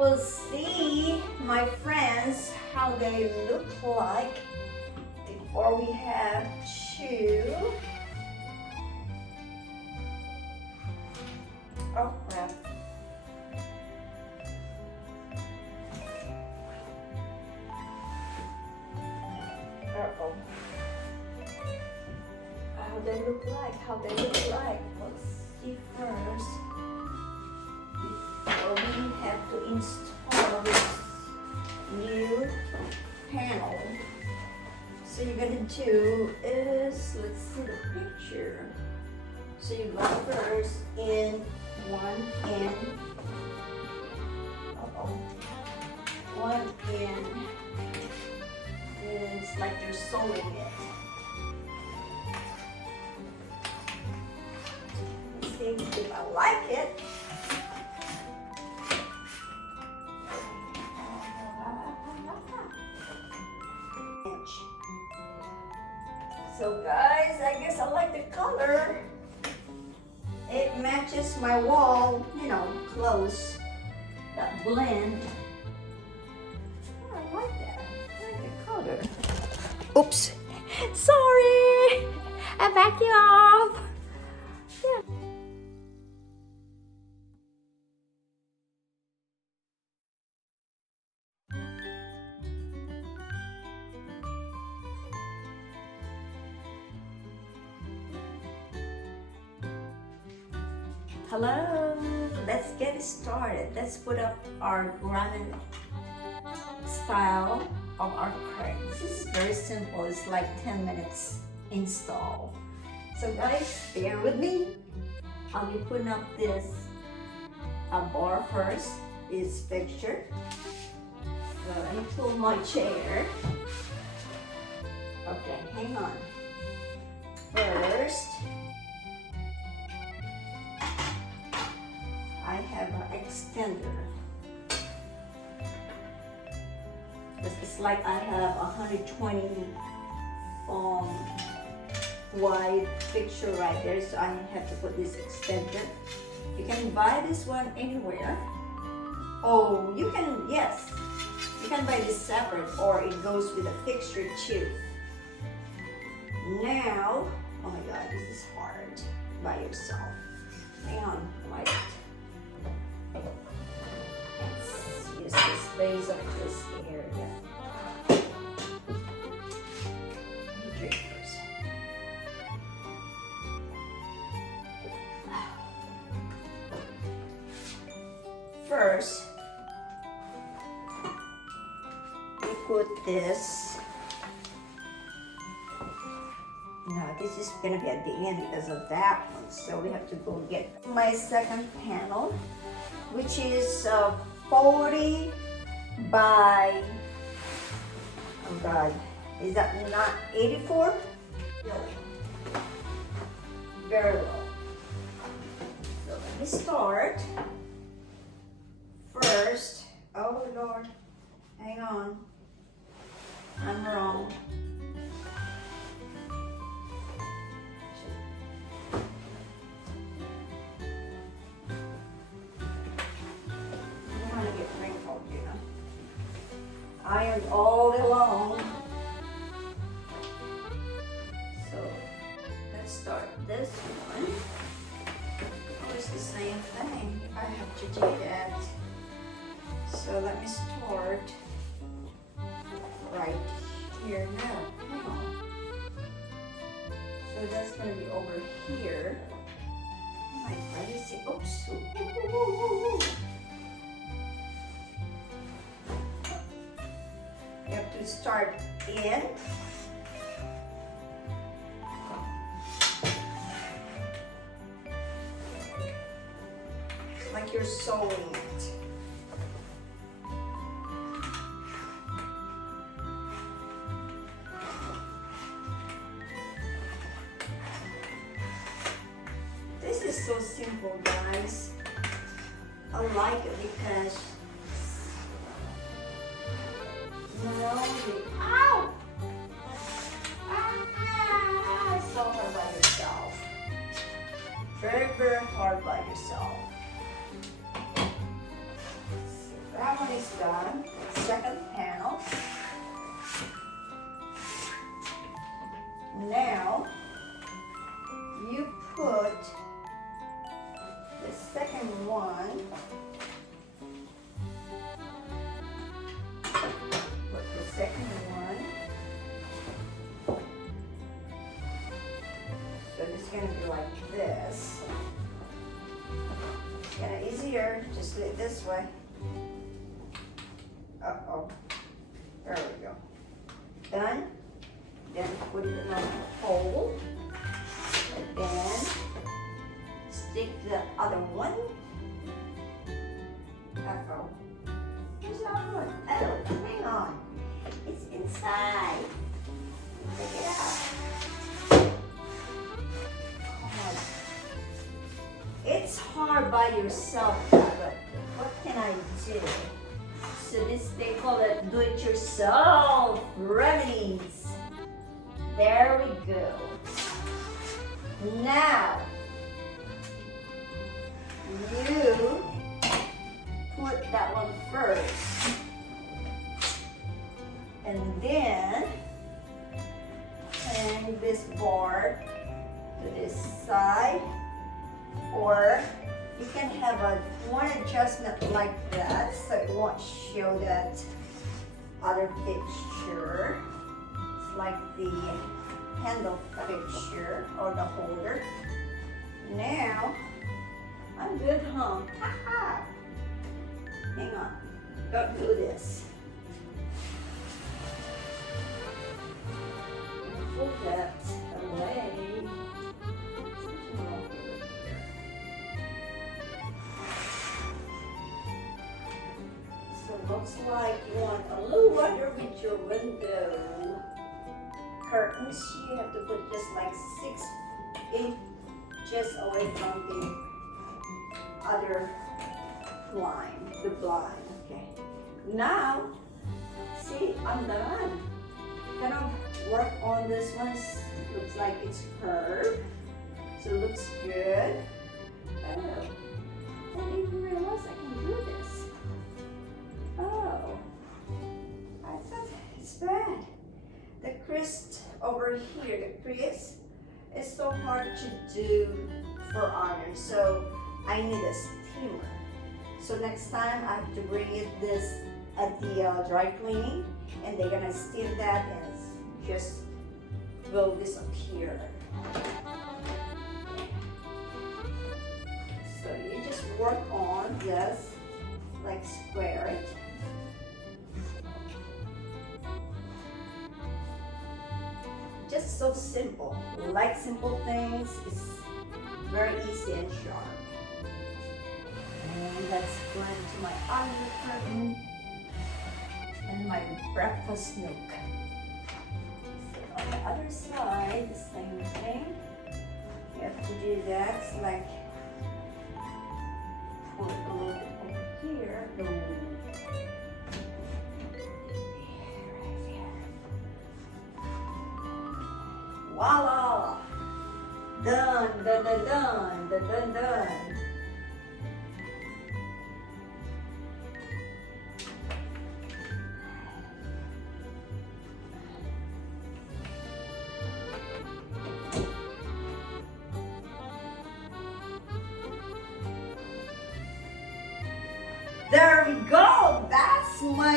we'll see, my friends, how they look like before we have to. Oh crap. Uh-oh. How they look like. Let's see first. Before we have to install this new panel. So you're gonna do is, let's see the picture. So you go first in one end. One end. It's like you're sewing it. Let's see if I like it. So guys, I guess I like the color. It matches my wall, you know, close. That blend. Oh, I like that. I like the color. Oops. Sorry. I backed you off. Yeah. Hello, let's get started. Let's put up our Grommet style of our crate. This is very simple. It's like 10 minutes install. So guys, bear with me. I'll be putting up this bar first, this fixture. So let me pull my chair. Okay, hang on. First, I have an extender. It's like I have 120 wide fixture right there, so I have to put this extender. You can buy this one anywhere. Oh, you can, yes. You can buy this separate or it goes with a fixture too. Now, oh my God, this is hard by yourself. Hang on, light. Let's use this base of this area. Drink first. First, we put this. No, this is gonna be at the end because of that one. So we have to go get my second panel, which is 40 by, oh God, is that not 84? No, very low. So let me start. First, oh Lord, hang on, I'm wrong. Ironed all day long. So let's start this one. Oh, it's the same thing. I have to do that. So let me start right here now. Hang on. So that's going to be over here. Oh my God, you see? Oops. Ooh. You have to start in. It's like you're sewing it. This is so simple, guys. I like it because ow! It's so hard by yourself. Very, very hard by yourself. That one is done. Second panel. Now you put the second one. Put the second one. So it's going to be like this. It's kind of easier. Just do it this way. Uh-oh. There we go. Done. Then put it in a hole. And then stick the other one. Uh-oh. Where's the other one? Oh, hang on. It's inside. Take it out. It's hard by yourself, but what can I do? So this, they call it do-it-yourself remedies. There we go. Now, you put that one first. And then hang this board to this side. Or you can have one adjustment like that so it won't show that other picture. It's like the handle picture or the holder. Now, I'm good, huh? Ha-ha. Hang on, don't do this. Pull that away. Looks like you want a little under with your window curtains. You have to put just like 6 inches away from the other blind, the blind. Okay. Now, see, I'm done. Gonna work on this one. Looks like it's curved, so it looks good. Oh, I didn't even realize I can do this. Oh, I thought it's bad. The crisp over here, the crisp is so hard to do for iron, so I need a steamer. So next time I have to bring it this at the dry cleaning, and they're gonna steam that and just will disappear. So you just work on this, like square it. Just so simple. Like simple things, it's very easy and sharp. And let's go into my onion curtain and my breakfast nook. So on the other side, the same thing. You have to do that. It's like put a little bit over here. Voila! Done, done, done, done, done, done, done. There we go! That's my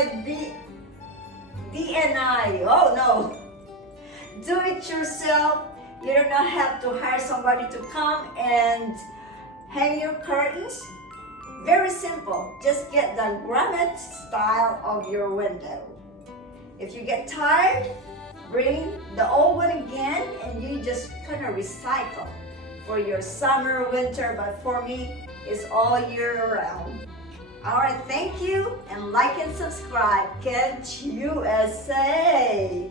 DNI. Oh no! Do it yourself. You do not have to hire somebody to come and hang your curtains. Very simple. Just get the Grommet style of your window. If you get tired, bring the old one again and you just kind of recycle for your summer, winter, but for me, it's all year round. All right, thank you, and like and subscribe. Kent USA.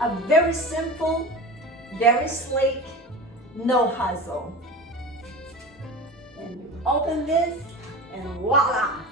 A very simple, very sleek, no hassle. And you open this and voila!